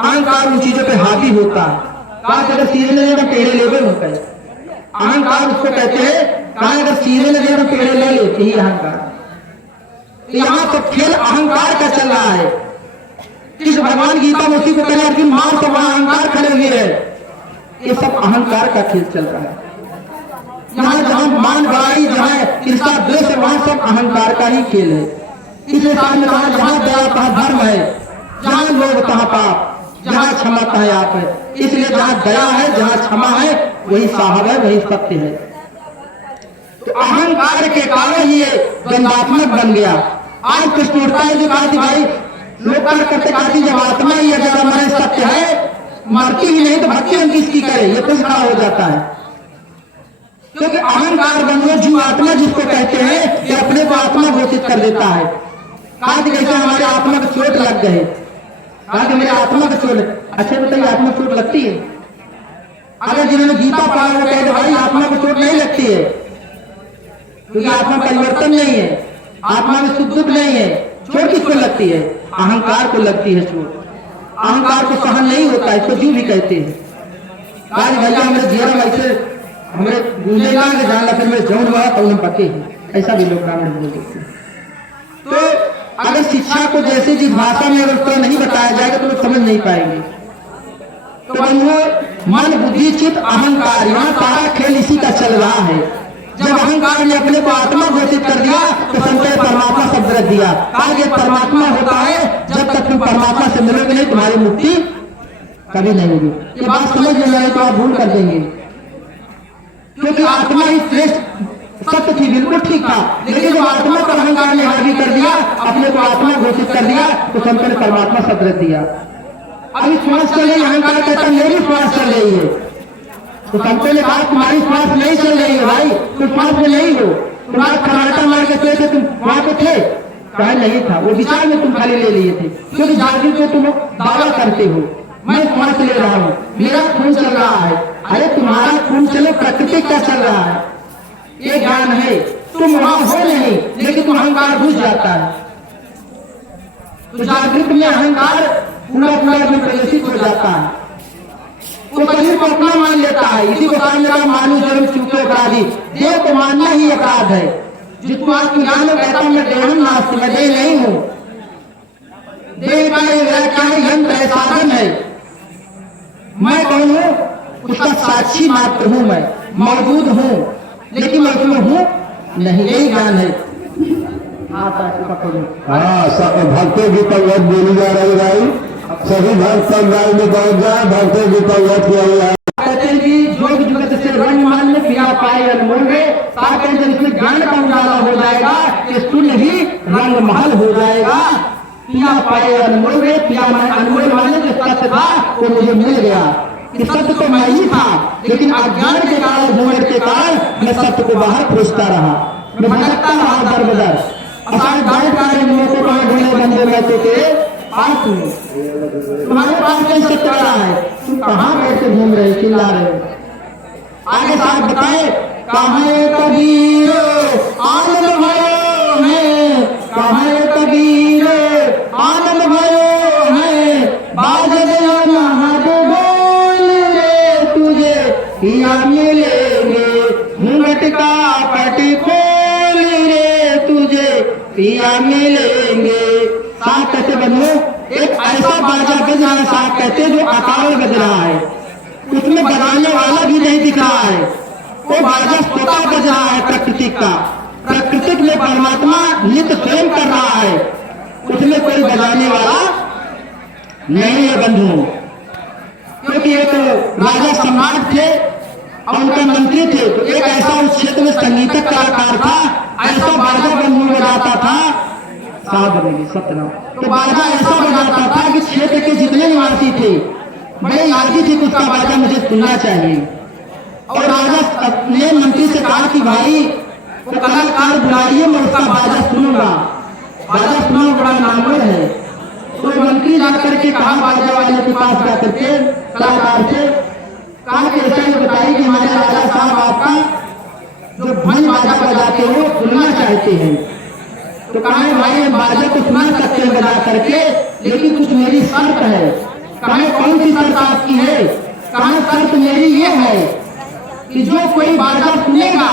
अहंकार उन चीजों पे हावी होता है। कहा अगर सीधे लगे तो पेड़े ले गए होता है, अहंकार उसको कहते हैं। कहा अगर सीधे लगे तो पेड़े ले लेते ही अहंकार। तो यहाँ तो खेल अहंकार का चल रहा है। किस भगवान गीता में उसी को कहने अर्जुन मार तो वहां अहंकार खड़े हुए है। ये सब अहंकार का खेल चल रहा है। यहाँ जहाँ मान बड़ाई, जहाँ ईर्ष्या द्वेष है, वहां सब अहंकार का ही खेल है। इसलिए सामने कहा जहाँ दया तहाँ धर्म है, जहाँ लोभ तहाँ पाप, जहाँ क्षमा तहाँ आप है। इसलिए जहाँ दया है, जहाँ क्षमा है, वही साहब है, वही सत्य है। तो अहंकार के कारण ही द्वंद्वात्मक बन गया। आज कृष्ण उठता है जो कहा भाई लोग बात करते कहती जब आत्मा ही अगर हमारे सत्य है, मरती ही नहीं तो भक्ति हम किसकी करे, ये कुछ खड़ा हो जाता है। क्योंकि अहंकार बनो जीव आत्मा जिसको कहते हैं, ये अपने को आत्मा घोषित कर देता है। कहा कैसे हमारे आत्मा को चोट लग गए, कहा कि मेरे आत्मा को चोट। अच्छा बताइए आत्मा चोट लगती है? अगर जिन्होंने गीता पढ़ा वो कहते भाई आत्मा को चोट नहीं लगती है, क्योंकि आत्मा परिवर्तन नहीं है, आत्मा में सुख दुख नहीं है। चोट किसको लगती है? अहंकार को लगती है चोट। अहंकार को सहन नहीं होता, इसको जीव भी कहते हैं। आज भैया हमारे जीवन ऐसे हमारे गूंजेगा के जानला फिर मेरे जौन हुआ तो उन्हें पते हैं, ऐसा भी लोग ग्रामीण बोल देते हैं। तो अगर शिक्षा को जैसे जिस भाषा में अगर उसको नहीं बताया जाएगा तो लोग समझ नहीं पाएंगे। तो बंधुओं मन बुद्धि चित्त अहंकार, यहाँ सारा खेल इसी का चल रहा है। जब अहंकार ने अपने को आत्मा घोषित कर दिया तो संतों परमात्मा शब्द रख दिया। कहा कि परमात्मा होता है, जब तक तुम परमात्मा से मिलोगे नहीं तुम्हारी मुक्ति कभी नहीं होगी। ये बात समझ में आए तो आप भूल कर देंगे, क्योंकि आत्मा ही श्रेष्ठ सत्य थी, बिल्कुल ठीक था। लेकिन जब आत्मा पर अहंकार ने हावी कर दिया, अपने को आत्मा घोषित कर दिया, तो संतों ने परमात्मा शब्द रख दिया। अभी श्वास चल रही, अहंकार कहता मेरी श्वास चल रही है, तो संतों ने कहा तुम्हारी श्वास नहीं चल रही है भाई, तुम श्वास में नहीं हो। तुम्हारा खराटा मार के सोए थे, तुम वहां पे थे? कहा नहीं था, वो विचार में तुम खाली ले लिए थे। क्योंकि जागृत में तुम दावा करते हो मैं श्वास ले रहा हूँ, मेरा खून चल रहा है। अरे तुम्हारा खून चलो प्रकृति का चल रहा है, ये ज्ञान है। तुम वहां हो नहीं, लेकिन तुम अहंकार घुस जाता है। तो जागृत में अहंकार पूरा पूरा में प्रदर्शित हो जाता है, वो शरीर को अपना मान लेता है। इसी को सामने का मानुष जन्म चूके अपराधी, देह को मानना ही अपराध है। जिसको आत्मज्ञान कहता मैं देहम नास्ति, मैं देह नहीं हूँ। देह का क्या है? यंत्र है, साधन है। मैं कौन हूँ? उसका साक्षी मात्र हूँ, मैं मौजूद हूँ, लेकिन मैं उसमें हूँ नहीं। यही ज्ञान है। हाँ सब भक्तों की तबियत बोली जा रही भाई, सभी भक्त संग्राम में पहुंच जाए, भक्तों की तबियत किया हुआ है। कहते हैं कि योग जुगत से रंग मान में पिया पाए अनमोल है। कहते हैं इसमें ज्ञान का उजाला हो जाएगा कि शून्य ही रंग महल हो जाएगा। पिया पाए अनमोल है, पिया मैं अनमोल माने जो सत्य था वो मुझे मिल गया। कि सत्य तो मैं ही था, लेकिन अज्ञान के कारण घूमने के कारण मैं सत्य को बाहर खोजता रहा, मैं भटकता रहा दर बदर। असार गाय कार्य लोगों को ढूंढे बंदे रहते थे। तुम्हारे पास कहीं सत्य रहा है, तुम कहाँ बैठ के घूम रहे चिल्ला रहे हो? आगे साहब बताए कहाँ कबीर आनंद भयो है, कहाँ कबीर आनंद भयो है। बाज गया महब बोल रे तुझे पिया मिलेंगे, घूंघट का पट खोल रे तुझे पिया मिलेंगे। साथ कहते बनो एक ऐसा बाजा बज रहा है, साथ कहते जो अकाल बज रहा है, उसमें बजाने वाला भी नहीं दिख रहा है। वो बाजा स्वता बज रहा है प्रकृति का, प्रकृति में परमात्मा नित्य स्वयं कर रहा है, उसमें कोई बजाने वाला नहीं है बंधुओं। क्योंकि एक राजा सम्राट थे और उनके मंत्री थे, तो एक ऐसा उस क्षेत्र में संगीतक कलाकार था, ऐसा बाजा बंधु बजाता था सत्यनाम। तो बाजा ऐसा बजाता था कि क्षेत्र के जितने निवासी थे बड़े राजी थे कि उसका बाजा मुझे सुनना चाहिए। और राजा ने मंत्री से कहा कि भाई वो कलाकार बुलाइए, मैं उसका बाजा सुनूंगा। बाजा सुनना बड़ा नामवर है। तो मंत्री जाकर के कहा बाजा वाले के पास जाकर के कलाकार से कहा कि ऐसा ही बताइए कि हमारे राजा साहब आपका जो भंज बाजा बजाते हो सुनना चाहते हैं। तो कहा भाई बाजा तो सुना सकते हैं बजा करके, लेकिन कुछ मेरी शर्त है। कहा है। कहा शर्त मेरी ये है कि जो कोई बाजा सुनेगा,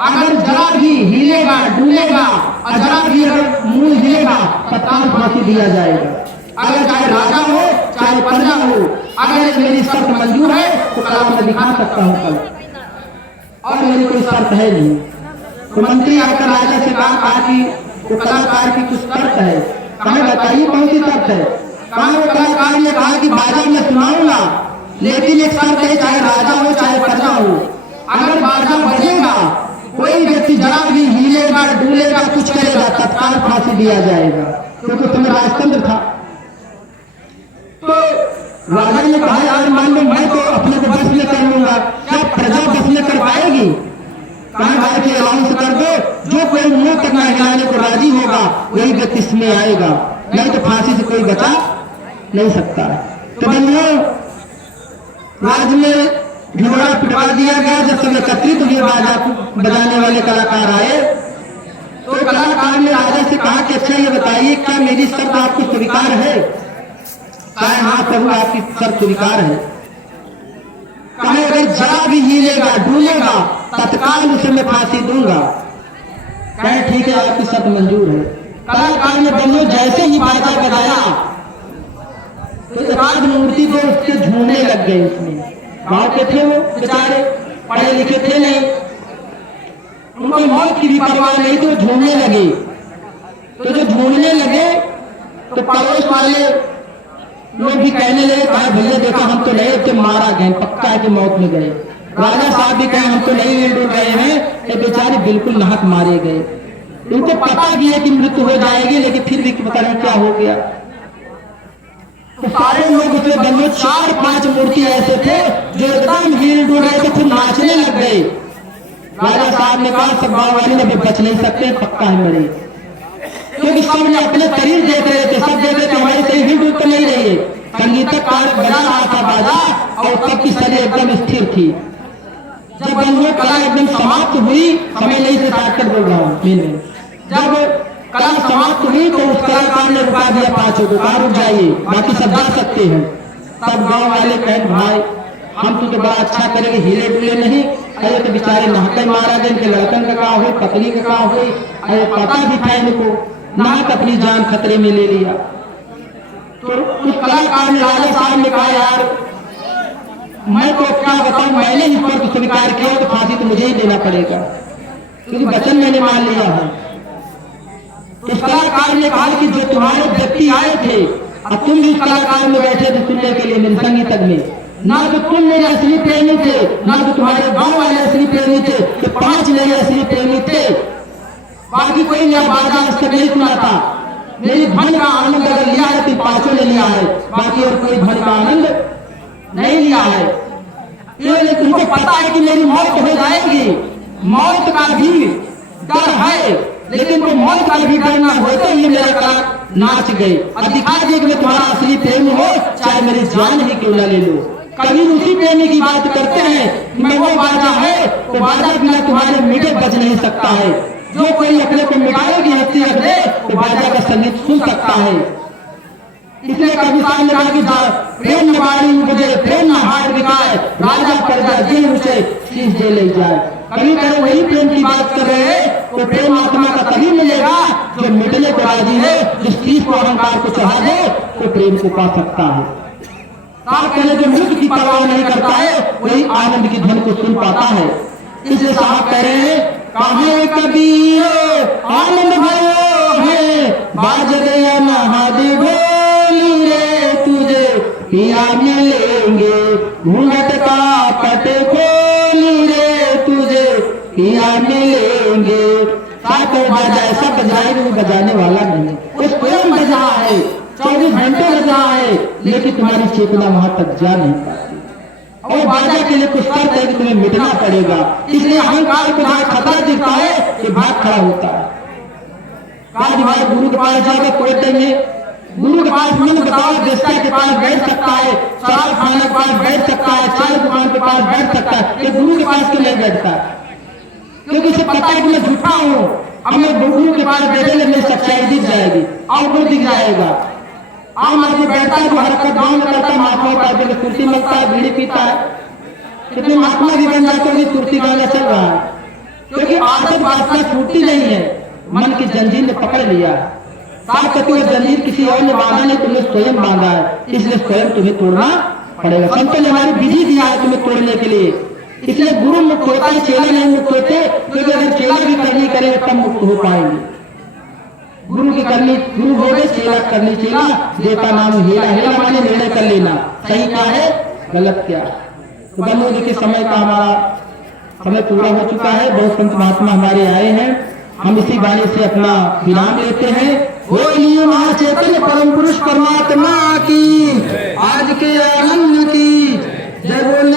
अगर जरा भी हिलेगा डूलेगा और जरा भी अगर मुंह हिलेगा तत्काल फांसी दिया जाएगा। अगर चाहे राजा हो चाहे प्रजा हो, अगर मेरी शर्त मंजूर है तो कल मैं दिखा सकता हूँ कल, और मेरी कोई शर्त है नहीं। तो मंत्री आकर राजा से कहा कि वो कलाकार की कुछ शर्त है। कहा बताइए कौन सी शर्त है। कहा वो कलाकार ने कहा कि बाजा मैं सुनाऊंगा, लेकिन एक शर्त है, चाहे राजा हो चाहे प्रजा हो, अगर बाजा बजेगा कोई व्यक्ति जरा भी हिलेगा डूलेगा कुछ करेगा तत्काल फांसी दिया जाएगा, क्योंकि उसमें राजतंत्र था। तो राजा ने कहा यार मान लो मैं तो अपने को बस में कर लूंगा, क्या प्रजा बस में कर पाएगी। कहा भाई के अलाउंस कर दो, जो कोई मुंह तक न हिलाने को राजी होगा वही व्यक्ति इसमें आएगा, नहीं तो फांसी से कोई बचा नहीं सकता। तो बंधुओं, राज्य में झगड़ा पिटवा दिया गया। जब सब एकत्रित हुए बाजा बजाने वाले कलाकार आए तो कलाकार ने राजा से कहा कि अच्छा ये बताइए क्या मेरी शर्त आपको स्वीकार है। कहा हाँ प्रभु आपकी शर्त स्वीकार है। कहा अगर जरा भी हिलेगा डूलेगा तत्काल उसे मैं फांसी दूंगा। कहे ठीक है आपकी शर्त मंजूर है। कलाकार ने बंधुओं जैसे ही बाजा बजाया तो एक मूर्ति को उसके झूमने लग गए। उसमें गांव के थे वो बेचारे, पढ़े लिखे थे नहीं, उनको मौत की भी परवाह नहीं, तो झूमने लगे। तो जो झूमने लगे तो पड़ोस वाले लोग भी कहने लगे कहा भैया देखो हम तो नहीं थे, मारा गए, पक्का है कि मौत में गए। राजा साहब भी कहे हम तो नहीं हिल डुल रहे हैं, ये बेचारे बिल्कुल नाहक मारे गए। उनको पता भी है कि मृत्यु हो जाएगी, लेकिन फिर भी पता नहीं क्या हो गया। तो सारे लोग उसमें बंधु 4-5 मूर्ति ऐसे थे जो एकदम हिल डुल रहे थे, फिर नाचने लग गए। राजा साहब ने कहा सब गाँव वाले ने बच नहीं सकते, पक्का है मरे, क्योंकि सब ने अपने शरीर देख रहे थे, सब देख रहे थे हमारी शरीर हिल डुल तो नहीं रही है। संगीतकार बजा रहा था बाजा और सबकी शरीर एकदम स्थिर थी। जब बंधुओं कला एकदम समाप्त हुई, समय नहीं से काट कर बोल रहा हूँ, जब कला समाप्त हुई तो उस कलाकार ने रुका दिया 5 को, कहा रुक जाइए बाकी सब जा सकते हैं। तब गांव वाले कहे भाई हम तो बड़ा अच्छा करेंगे, हिले डुले नहीं, अरे तो बेचारे नहकर मारा गए, इनके लड़कन का कहा हुई, पत्नी का कहा हुई, अरे पता भी था इनको, नाहक अपनी जान खतरे में ले लिया। तो उस कलाकार ने राजा साहब ने कहा यार मैं तो क्या बताऊं, मैंने इस पर स्वीकार किया तो फांसी तो मुझे ही देना पड़ेगा, क्योंकि वचन मैंने मान लिया है। उस कलाकार ने कहा कि जो तुम्हारे व्यक्ति आए थे, अब तुम भी उस कलाकार में बैठे थे सुनने के लिए मेरे संगीतक में, ना तो तुम मेरे असली प्रेमी थे, ना तो तुम्हारे गांव वाले असली प्रेमी थे, तो 5 मेरे असली प्रेमी थे। बाकी कोई मेरा बाजा आज तक नहीं सुना था। मेरी धन का आनंद अगर लिया है तो 5 ने लिया है, बाकी और कोई धन का आनंद नहीं लिया है। लेकिन उनको पता है कि मेरी मौत हो जाएगी, मौत का भी डर है, लेकिन वो मौत का भी डर ना होते ही मेरा कला नाच गए और दिखा दिए कि मैं तुम्हारा असली प्रेम हो, चाहे मेरी जान ही क्यों ना ले लो। कभी उसी प्रेमी की बात करते हैं कि मैं वो बाजा है तो बाजा बिना तुम्हारे मीठे बज नहीं सकता है। जो कोई अपने को मिटाएगी हस्ती रख दे तो बाजा का संगीत सुन सकता है। इसलिए कविता ने कहा कि प्रेम निवारी मुझे प्रेम न हार बिकाए, राजा प्रजा दिल उसे शीश दे ले जाए। कभी कभी वही प्रेम की बात कर रहे हैं तो प्रेम आत्मा का तभी मिलेगा जो मिटने को राजी है, जिस चीज को अहंकार को चढ़ा दे तो प्रेम को पा सकता है। कहने जो मृत्यु की परवाह नहीं करता है वही आनंद की धन को सुन पाता है। इसलिए साहब कह रहे हैं काहे कबीर आनंद भयो है, बाज गया महादेव रे तुझे पिया मिलेंगे, घूंघट का पट खोली रे तुझे पिया मिलेंगे। साथ बजाए सब बजाए वो बजाने वाला नहीं, उस प्रेम बजा है 24 घंटे बजा है, लेकिन तुम्हारी चेतना वहां तक जा नहीं पाती। और बाजा के लिए कुछ शर्त है कि तुम्हें मिटना पड़ेगा। इसलिए अहंकार को जहाँ खतरा दिखता है ये भाग खड़ा होता है। आज हमारे गुरु के पास जाकर कोई देंगे, गुरु के पास मन बताओ बेस्ता के पास बैठ सकता है, शराब खाने के पास बैठ सकता है, चाय दुकान के पास बैठ सकता है, ये गुरु के पास क्यों नहीं बैठता? क्योंकि उसे पता है कि मैं झूठा हूँ, अब मैं गुरु के पास बैठेंगे मेरी सच्चाई दिख जाएगी, अवगुण दिख जाएगा। आम आदमी बैठता है, जो हरकत गाँव में करता है, महात्मा पार्टी में कुर्सी मिलता है, बीड़ी पीता है, कितने महात्मा भी बन जाते हैं, कुर्सी गाना चल रहा है, क्योंकि आदत वासना छूटती नहीं है, मन की जंजीर ने पकड़ लिया। साथ कहती है जंजीर किसी और ने बांधा नहीं, तुमने स्वयं बांधा है, इसलिए स्वयं तुम्हें तोड़ना पड़ेगा। संतों ने हमारी विधि दिया है तुम्हें तोड़ने के लिए, इसलिए गुरु मुक्त होता है, चेला नहीं मुक्त होते, क्योंकि अगर चेला भी करनी करेगा तब मुक्त हो पाएंगे। गुरु की करनी, गुरु हो गए, चेला करनी, चेला देता नाम हेला, हेला माने निर्णय कर लेना, सही क्या है गलत क्या। तो बंधु देखिए समय का हमारा समय पूरा हो चुका है, बहुत संत महात्मा हमारे आए हैं, हम इसी गाने से अपना विराम लेते हैं। बोलिए महाचैतन्य परम पुरुष परमात्मा की, आज के आनंद की जय। बोलिए